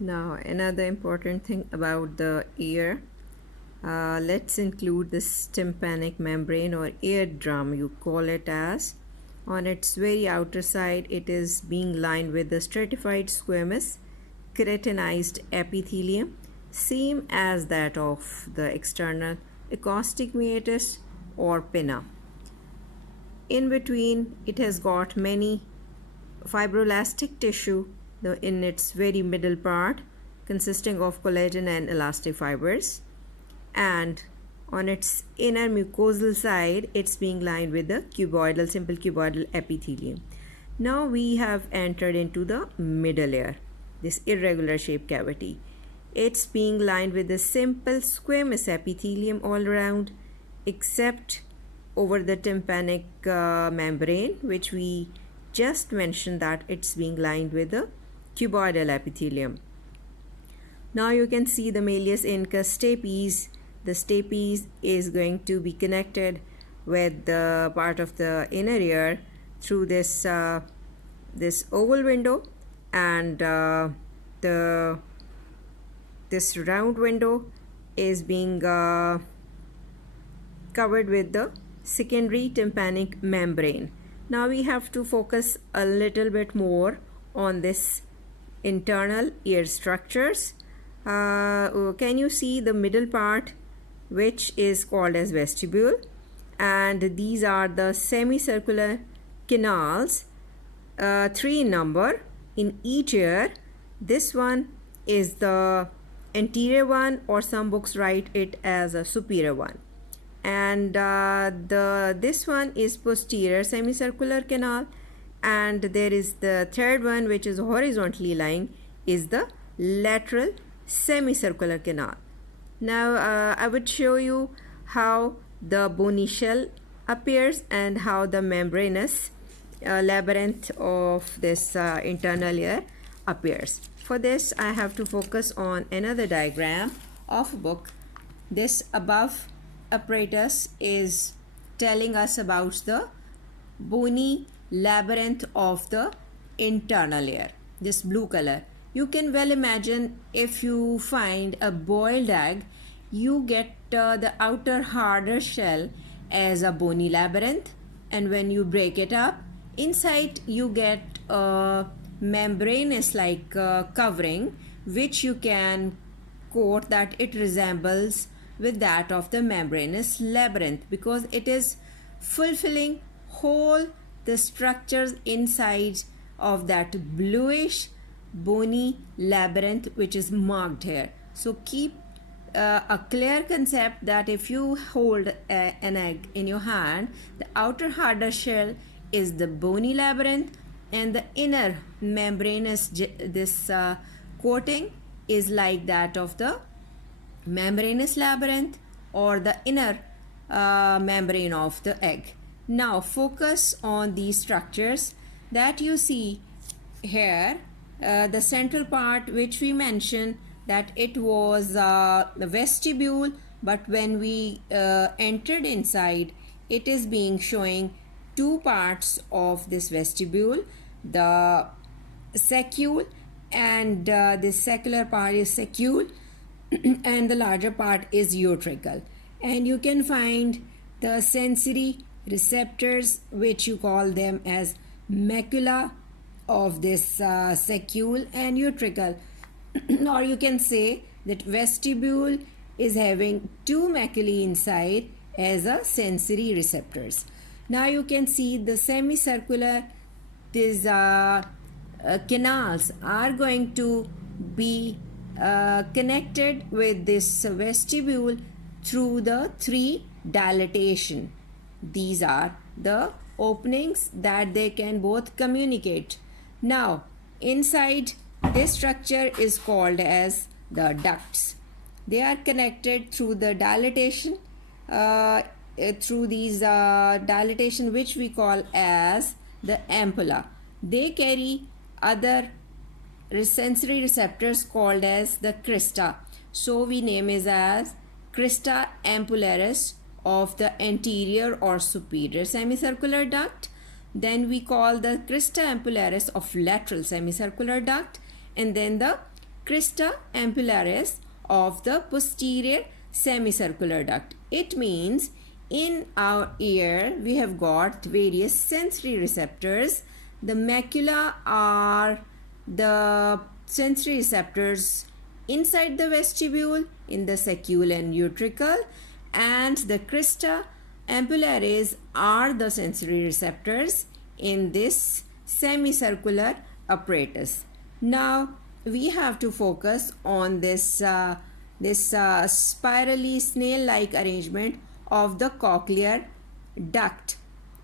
Now, another important thing about the ear, let's include this tympanic membrane or eardrum, you call it as. On its very outer side, it is being lined with the stratified squamous keratinized epithelium, same as that of the external acoustic meatus or pinna. In between, it has got many fibroelastic tissue in its very middle part, consisting of collagen and elastic fibers, and on its inner mucosal side it's being lined with the simple cuboidal epithelium. Now we have entered into the middle ear, this irregular shaped cavity. It's being lined with the simple squamous epithelium all around, except over the tympanic membrane, which we just mentioned that it's being lined with the cuboidal epithelium. Now you can see the malleus incus stapes. The stapes is going to be connected with the part of the inner ear through this oval window, and this round window is being covered with the secondary tympanic membrane. Now we have to focus a little bit more on this internal ear structures. Can you see the middle part, which is called as vestibule, and these are the semicircular canals, 3 in number in each ear. This one is the anterior one, or some books write it as a superior one, and this one is posterior semicircular canal, and there is the third one, which is horizontally lying, is the lateral semicircular canal. Now I would show you how the bony shell appears and how the membranous labyrinth of this internal ear appears. For this I have to focus on another diagram of a book. This above apparatus is telling us about the bony labyrinth of the internal ear, this blue color. You can well imagine, if you find a boiled egg, you get the outer harder shell as a bony labyrinth, and when you break it up, inside you get a membranous like covering, which you can quote that it resembles with that of the membranous labyrinth, because it is fulfilling whole the structures inside of that bluish bony labyrinth which is marked here. So keep a clear concept that if you hold an egg in your hand, the outer harder shell is the bony labyrinth, and the inner membranous coating is like that of the membranous labyrinth or the inner membrane of the egg. Now focus on these structures that you see here. The central part, which we mentioned that it was the vestibule, but when we entered inside, it is being showing 2 parts of this vestibule, the saccule, and this saccular part is saccule and the larger part is utricle. And you can find the sensory receptors, which you call them as macula of this saccule and utricle. Or you can say that vestibule is having 2 maculae inside as a sensory receptors. Now you can see the semicircular, these canals are going to be connected with this vestibule through the 3 dilatation. These are the openings that they can both communicate. Now inside this structure is called as the ducts. They are connected through the dilatation, through these dilatation, which we call as the ampulla. They carry other sensory receptors called as the crista. So we name it as crista ampullaris of the anterior or superior semicircular duct. Then we call the crista ampullaris of lateral semicircular duct, and then the crista ampullaris of the posterior semicircular duct. It means in our ear we have got various sensory receptors. The macula are the sensory receptors inside the vestibule, in the saccule and utricle, and the crista ampullaris are the sensory receptors in this semicircular apparatus. Now we have to focus on this spirally snail-like arrangement of the cochlear duct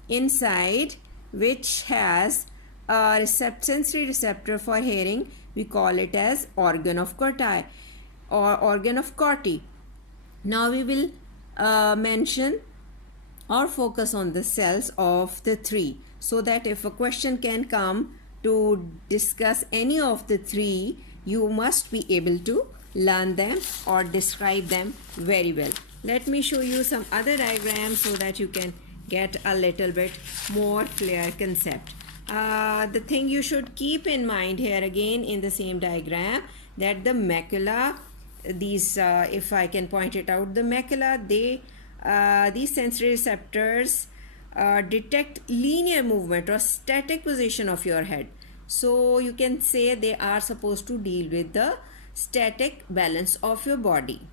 inside, which has a sensory receptor for hearing. We call it as organ of Corti or organ of Corti. Now we will mention or focus on the cells of the three, so that if a question can come to discuss any of the three, you must be able to learn them or describe them very well. Let me show you some other diagrams so that you can get a little bit more clear concept. The thing you should keep in mind here again in the same diagram, that the macula, these if I can point it out, the macula, these sensory receptors detect linear movement or static position of your head. So you can say they are supposed to deal with the static balance of your body.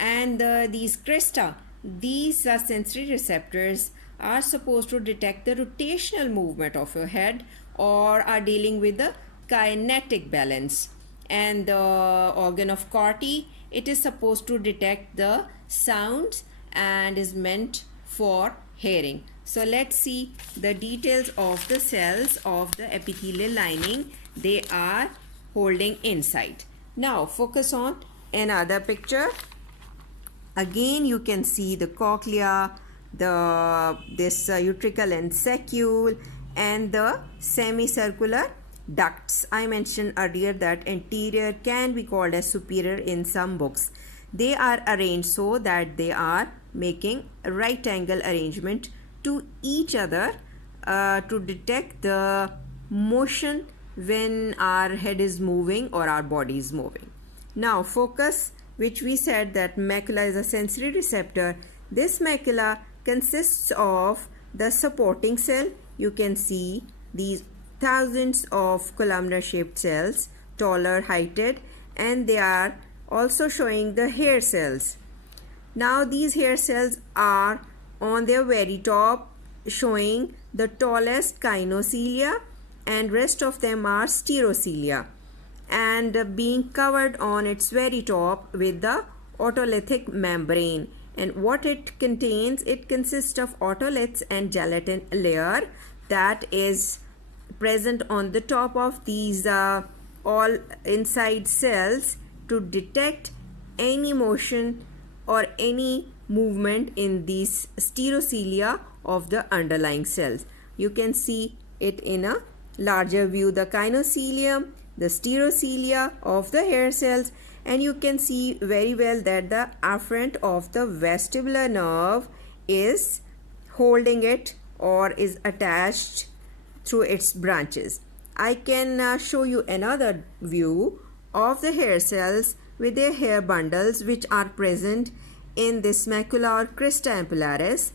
And these crista, these sensory receptors are supposed to detect the rotational movement of your head or are dealing with the kinetic balance. And the organ of Corti, it is supposed to detect the sounds and is meant for hearing. So let's see the details of the cells of the epithelial lining they are holding inside. Now focus on another picture. Again you can see the cochlea, this utricle and saccule, and the semicircular ducts. I mentioned earlier that anterior can be called as superior in some books. They are arranged so that they are making a right angle arrangement to each other to detect the motion when our head is moving or our body is moving. Now focus, which we said that macula is a sensory receptor. This macula consists of the supporting cell. You can see these thousands of columnar shaped cells, taller, heighted, and they are also showing the hair cells. Now these hair cells are on their very top, showing the tallest gynoecilia, and rest of them are stereocilia, and being covered on its very top with the otolithic membrane. And what it contains, it consists of otoliths and gelatin layer that is present on the top of these all inside cells to detect any motion or any movement in these stereocilia of the underlying cells. You can see it in a larger view, the gynocilium, the stereocilia of the hair cells, and you can see very well that the afferent of the vestibular nerve is holding it or is attached through its branches. I can show you another view of the hair cells with their hair bundles which are present in this macula or crista ampullaris.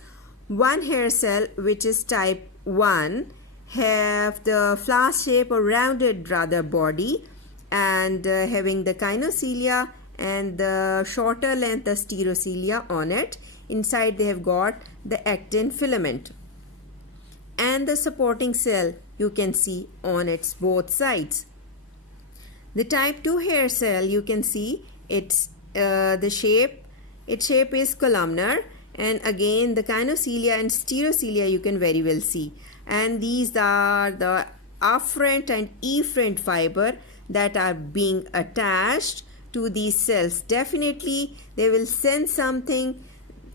One hair cell, which is type 1, have the flask shape or rounded rather body, and having the gynocilia and the shorter length the stereocilia on it. Inside they have got the actin filament, and the supporting cell you can see on its both sides. The type 2 hair cell, you can see its shape is columnar, and again the gynocilia and stereocilia you can very well see, and these are the afferent and efferent fiber that are being attached to these cells. Definitely they will sense something,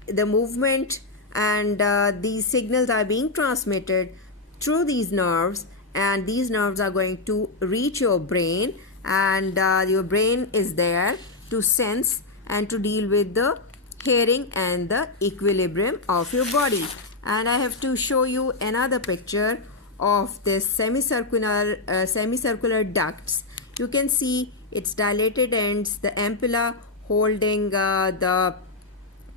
the movement, and these signals are being transmitted through these nerves, and these nerves are going to reach your brain, and your brain is there to sense and to deal with the hearing and the equilibrium of your body. And I have to show you another picture of this semicircular ducts. You can see its dilated ends, the ampulla holding the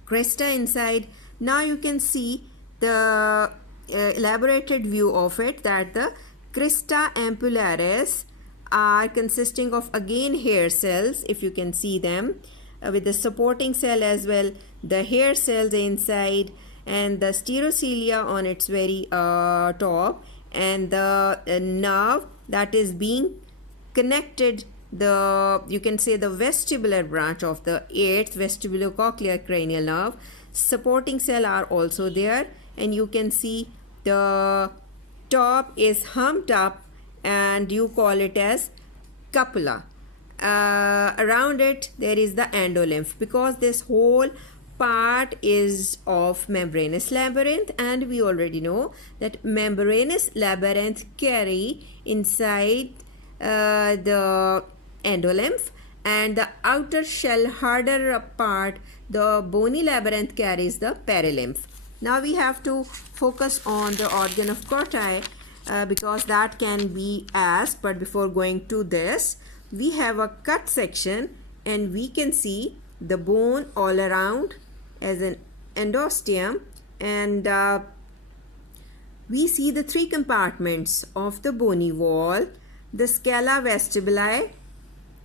cresta inside. Now you can see the elaborated view of it, that the crista ampullaris are consisting of again hair cells, if you can see them, with the supporting cell as well, the hair cells inside, and the stereocilia on its very top, and the nerve that is being connected, the, you can say, the vestibular branch of the 8th vestibulocochlear cranial nerve. Supporting cell are also there, and you can see the top is humped up and you call it as cupula. Around it there is the endolymph, because this whole part is of membranous labyrinth, and we already know that membranous labyrinth carry inside the endolymph, and the outer shell harder part, the bony labyrinth, carries the perilymph. Now we have to focus on the organ of Corti because that can be asked. But before going to this, we have a cut section and we can see the bone all around as an endosteum, and we see the 3 compartments of the bony wall. The scala vestibuli,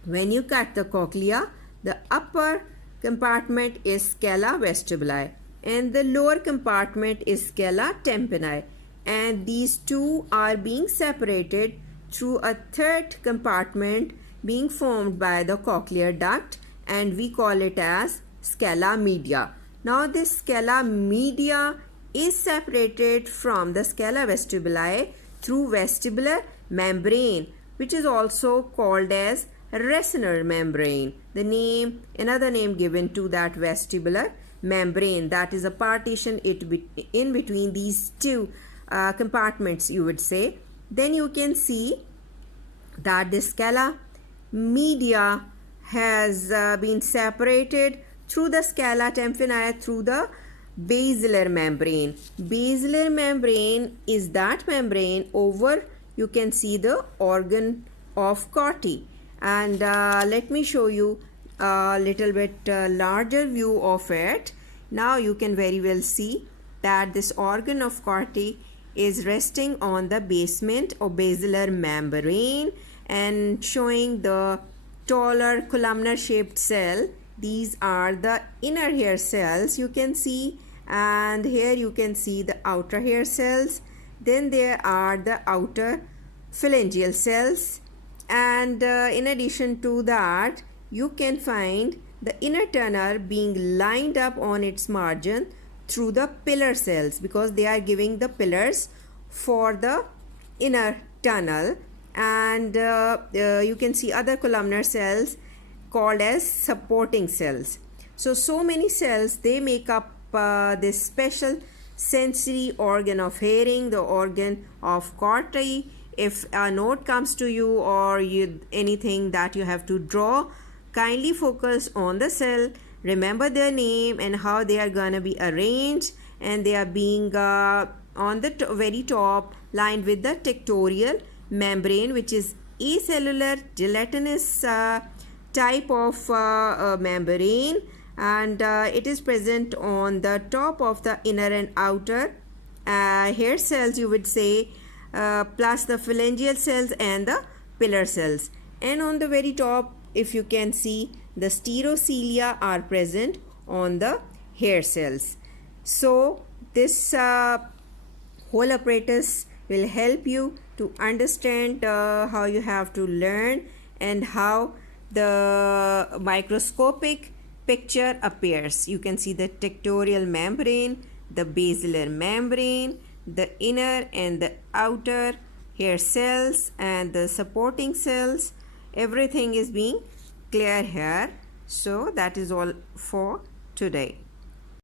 when you cut the cochlea, the upper compartment is scala vestibuli and the lower compartment is scala tympani, and these two are being separated through a third compartment being formed by the cochlear duct, and we call it as scala media. Now this scala media is separated from the scala vestibuli through vestibular membrane, which is also called as Resner membrane. The name, another name given to that vestibular membrane, that is a partition in between these two compartments, you would say. Then you can see that the scala media has been separated through the scala tympani through the basilar membrane. Basilar membrane is that membrane over, you can see, the organ of Corti. And let me show you a little bit larger view of it. Now you can very well see that this organ of Corti is resting on the basement or basilar membrane and showing the taller columnar shaped cell. These are the inner hair cells, you can see, and here you can see the outer hair cells. Then there are the outer phalangeal cells, and in addition to that you can find the inner tunnel being lined up on its margin through the pillar cells, because they are giving the pillars for the inner tunnel. And you can see other columnar cells called as supporting cells. So many cells, they make up this special sensory organ of hearing, the organ of Corti. If a note comes to you or anything that you have to draw, kindly focus on the cell, remember their name and how they are gonna be arranged, and they are being on the very top lined with the tectorial membrane, which is acellular gelatinous type of membrane, and it is present on the top of the inner and outer hair cells, you would say, plus the phalangeal cells and the pillar cells. And on the very top, if you can see, the stereocilia are present on the hair cells. So this whole apparatus will help you to understand how you have to learn and how the microscopic picture appears. You can see the tectorial membrane, the basilar membrane, the inner and the outer hair cells and the supporting cells. Everything is being clear here. So that is all for today.